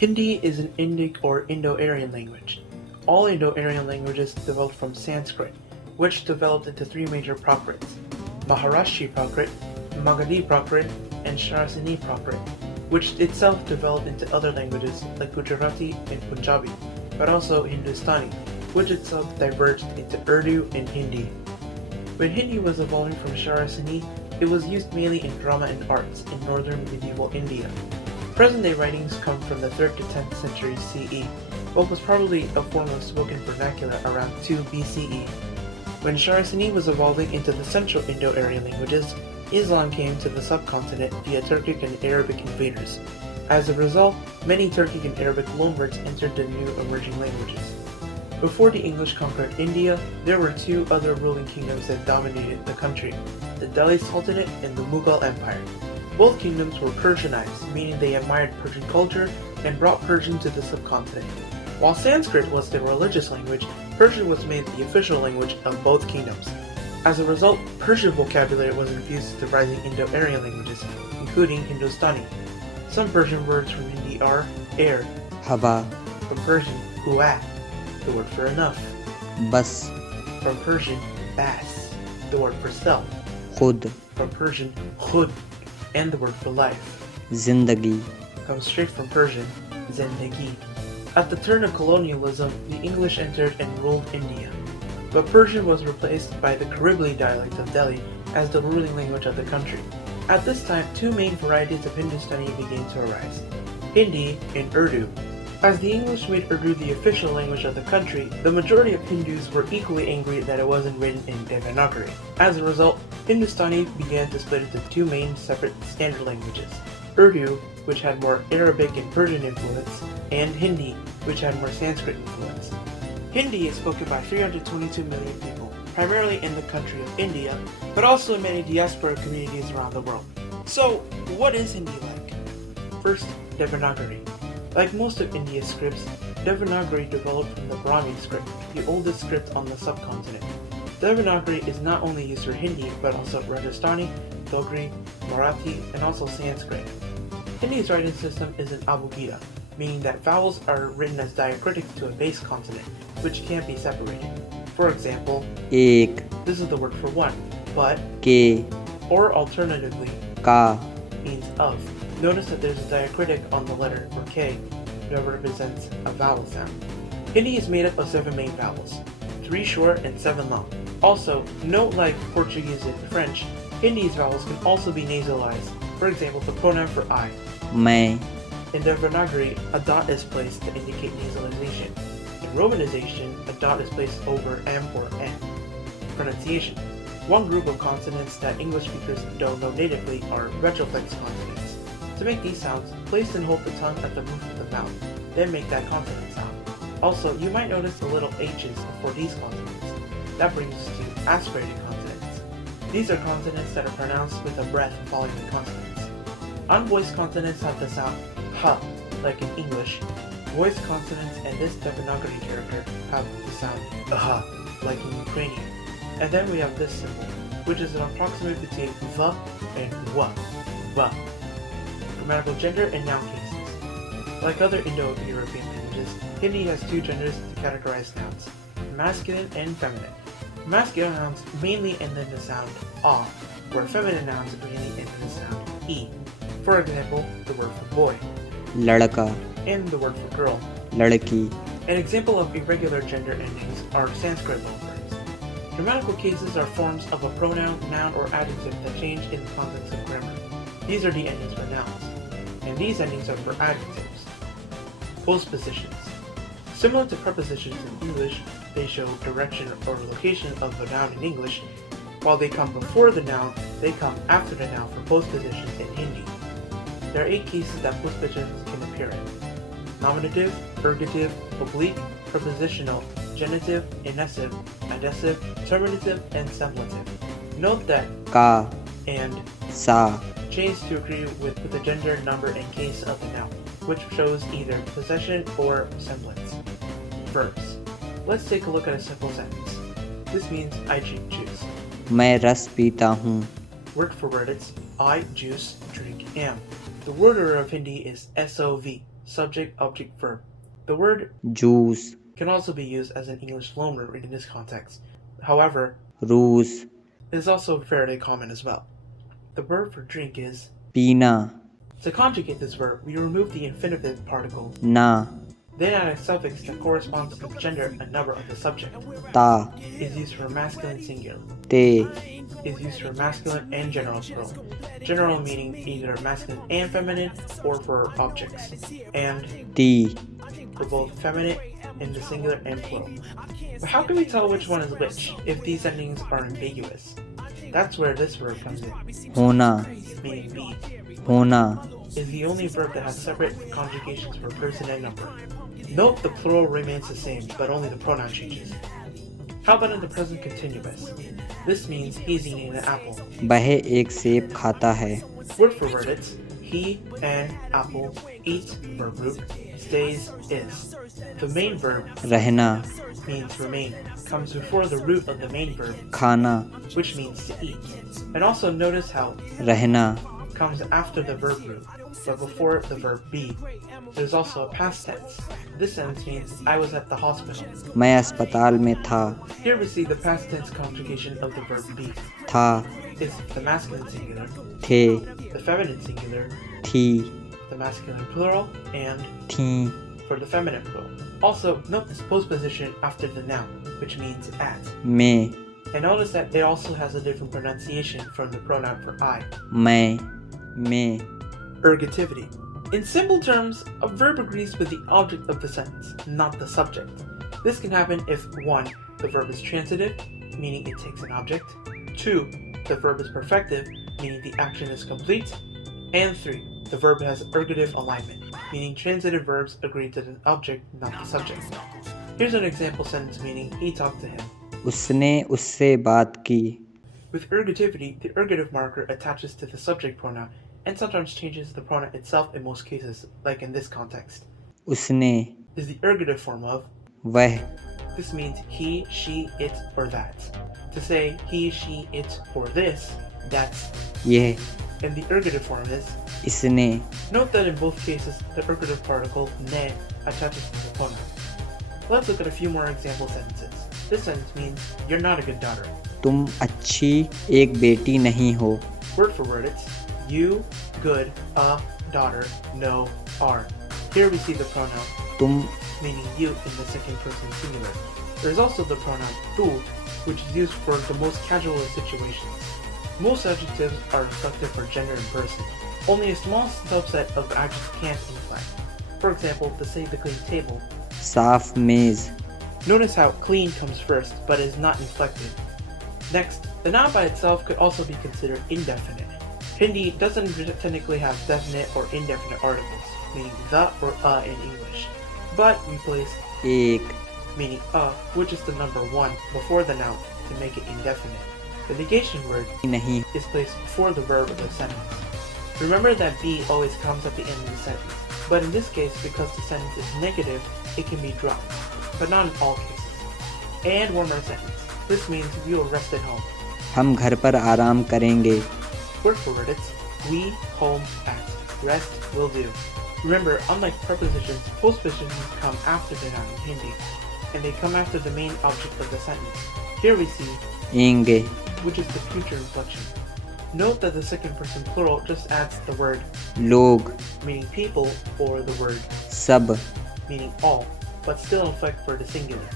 Hindi is an Indic or Indo-Aryan language. All Indo-Aryan languages developed from Sanskrit, which developed into three major Prakrits: Maharashtra Prakrit, Magadhi Prakrit, and Sharasini Prakrit, which itself developed into other languages like Gujarati and Punjabi, but also Hindustani, which itself diverged into Urdu and Hindi. When Hindi was evolving from Sharasini, it was used mainly in drama and arts in northern medieval India. Present-day writings come from the 3rd to 10th century CE, what was probably a form of spoken vernacular around 2 BCE. When Sharasini was evolving into the central Indo-Aryan languages, Islam came to the subcontinent via Turkic and Arabic invaders. As a result, many Turkic and Arabic loanwords entered the new emerging languages. Before the English conquered India, there were two other ruling kingdoms that dominated the country: the Delhi Sultanate and the Mughal Empire. Both kingdoms were Persianized, meaning they admired Persian culture and brought Persian to the subcontinent. While Sanskrit was the religious language, Persian was made the official language of both kingdoms. As a result, Persian vocabulary was infused to rising Indo-Aryan languages, including Hindustani. Some Persian words from Hindi are air, haba, from Persian huwa, the word for enough, bas, from Persian bas, the word for self, khud, from Persian khud, and the word for life, zindagi, comes straight from Persian zindagi. At the turn of colonialism, the English entered and ruled India, but Persian was replaced by the Karibli dialect of Delhi as the ruling language of the country. At this time, two main varieties of Hindustani began to arise: Hindi and Urdu. As the English made Urdu the official language of the country, the majority of Hindus were equally angry that it wasn't written in Devanagari. As a result, Hindustani began to split into two main separate standard languages: Urdu, which had more Arabic and Persian influence, and Hindi, which had more Sanskrit influence. Hindi is spoken by 322 million people, primarily in the country of India, but also in many diaspora communities around the world. So, what is Hindi like? First, Devanagari. Like most of India's scripts, Devanagari developed from the Brahmi script, the oldest script on the subcontinent. Devanagari is not only used for Hindi, but also Rajasthani, Dogri, Marathi, and also Sanskrit. Hindi's writing system is an abugida, meaning that vowels are written as diacritic to a base consonant, which can't be separated. For example, ek, this is the word for one, but, ke, or alternatively, ka, means of. Notice that there's a diacritic on the letter for K that represents a vowel sound. Hindi is made up of 7 main vowels, 3 short and 7 long. Also, note like Portuguese and French, Hindi's vowels can also be nasalized. For example, the pronoun for I. main, In Devanagari, a dot is placed to indicate nasalization. In Romanization, a dot is placed over M or N. Pronunciation. One group of consonants that English speakers don't know natively are retroflex consonants. To make these sounds, place and hold the tongue at the roof of the mouth, then make that consonant sound. Also, you might notice the little H's before these consonants. That brings us to aspirated consonants. These are consonants that are pronounced with a breath following the consonants. Unvoiced consonants have the sound ha, like in English. Voiced consonants and this Devanagari character have the sound aha, like in Ukrainian. And then we have this symbol, which is an approximate between va and wa, va. Grammatical gender and noun cases. Like other Indo-European languages, Hindi has 2 genders to categorize nouns: masculine and feminine. Masculine nouns mainly end in the sound ah, where feminine nouns mainly end in the sound e. For example, the word for boy, ladka, and the word for girl. ladki, An example of irregular gender endings are Sanskrit loanwords. Grammatical cases are forms of a pronoun, noun, or adjective that change in the context of grammar. These are the endings for nouns, and these endings are for adjectives. Postpositions. Similar to prepositions in English, they show direction or location of the noun in English. While they come before the noun, they come after the noun for postpositions in Hindi. There are 8 cases that postpositions can appear in: nominative, ergative, oblique, prepositional, genitive, inessive, adessive, terminative, and sublative. Note that ka, and sa, change to agree with the gender, number, and case of the noun, which shows either possession or semblance. Verbs. Let's take a look at a simple sentence. This means I drink juice. मैं रस पीता हूँ. Word for word, it's I juice drink am. The word order of Hindi is SOV, subject, object, verb. The word juice, can also be used as an English loanword in this context. However, रूस, it is also fairly common as well. The verb for drink is. पीना, To conjugate this verb, we remove the infinitive particle, ना, then add a suffix that corresponds to the gender and number of the subject. ता, Is used for masculine singular. ते, Is used for masculine and general plural. General meaning either masculine and feminine or for objects. And ती, for both feminine in the singular and plural. But how can we tell which one is which if these endings are ambiguous? That's where this verb comes in. होना, Meaning be. होना, Is the only verb that has separate conjugations for person and number. Note the plural remains the same, but only the pronoun changes. How about in the present continuous? This means he's eating an apple. वह एक सेब खाता है. Word for word it's he and apple, eat verb root, stays is. The main verb रहना, means remain, comes before the root of the main verb, खाना, which means to eat. And also notice how रहना, comes after the verb root, but before the verb be. There's also a past tense. This sentence means I was at the hospital. मैं अस्पताल में था. Here we see the past tense conjugation of the verb be. था, It's the masculine singular, थे, the feminine singular, थी, the masculine plural, and थी. for the feminine plural. Also, note this postposition after the noun, which means at. मैं, And notice that it also has a different pronunciation from the pronoun for I. मैं, मैं. Ergativity. In simple terms, a verb agrees with the object of the sentence, not the subject. This can happen if 1. The verb is transitive, meaning it takes an object. 2. The verb is perfective, meaning the action is complete. And 3. The verb has ergative alignment, meaning transitive verbs agree to the object, not the subject. Here's an example sentence meaning he talked to him. उसने उससे बात की. With ergativity, the ergative marker attaches to the subject pronoun and sometimes changes the pronoun itself in most cases, like in this context. उसने, Is the ergative form of. वह, This means he, she, it, or that. To say he, she, it, or this, that's. यह, And the ergative form is. इसने. Note that in both cases, the ergative particle ne attaches to the pronoun. Let's look at a few more example sentences. This sentence means you're not a good daughter. तुम अच्छी एक बेटी नहीं हो. Word for word, it's you, good, a, daughter, no, are. Here we see the pronoun तुम, meaning you in the second person singular. There is also the pronoun tu, which is used for the most casual of situations. Most adjectives are reflective for gender and person. Only a small subset of adjectives can't inflect. For example, to say the clean table. साफ मेज. Notice how clean comes first, but is not inflected. Next, the noun by itself could also be considered indefinite. Hindi doesn't technically have definite or indefinite articles, meaning the or a in English. But we place एक, meaning a, which is the number 1, before the noun to make it indefinite. The negation word नहीं. is placed before the verb of the sentence. Remember that be always comes at the end of the sentence, but in this case, because the sentence is negative, it can be dropped, but not in all cases. And one more sentence. This means we will rest at home. हम घर पर आराम करेंगे. Word for word, it's we, home, at. Rest, will do. Remember, unlike prepositions, postpositions come after the noun in Hindi, and they come after the main object of the sentence. Here we see, एंगे, which is the future inflection. Note that the second person plural just adds the word, लोग, meaning people, or the word, सब, meaning all, but still inflect for the singular.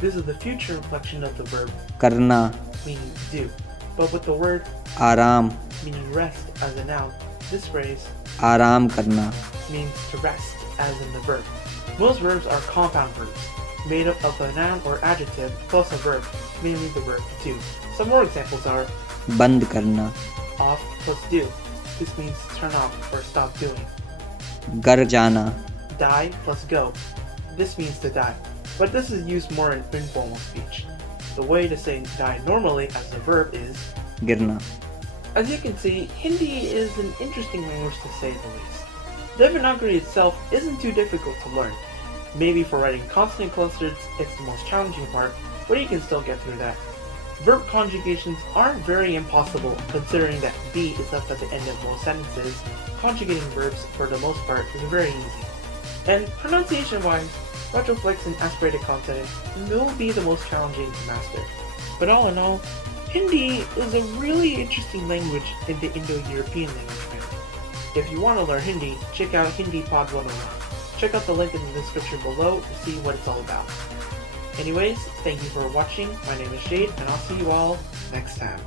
This is the future inflection of the verb, करना, meaning do, but with the word, आराम, meaning rest, as a noun. This phrase आराम करना. means to rest, as in the verb. Most verbs are compound verbs, made up of a noun or adjective plus a verb, mainly the verb do. Some more examples are बंद करना. off plus do. This means to turn off or stop doing. घर जाना. Die plus go. This means to die, but this is used more in informal speech. The way to say die normally as a verb is. गिरना. As you can see, Hindi is an interesting language to say the least. Devanagari itself isn't too difficult to learn. Maybe for writing consonant clusters, it's the most challenging part, but you can still get through that. Verb conjugations aren't very impossible, considering that be is left at the end of most sentences. Conjugating verbs, for the most part, is very easy. And pronunciation-wise, retroflex and aspirated consonants will be the most challenging to master. But all in all, Hindi is a really interesting language in the Indo-European language family. If you want to learn Hindi, check out Hindi Pod 101. Check out the link in the description below to see what it's all about. Anyways, thank you for watching. My name is Jade, and I'll see you all next time.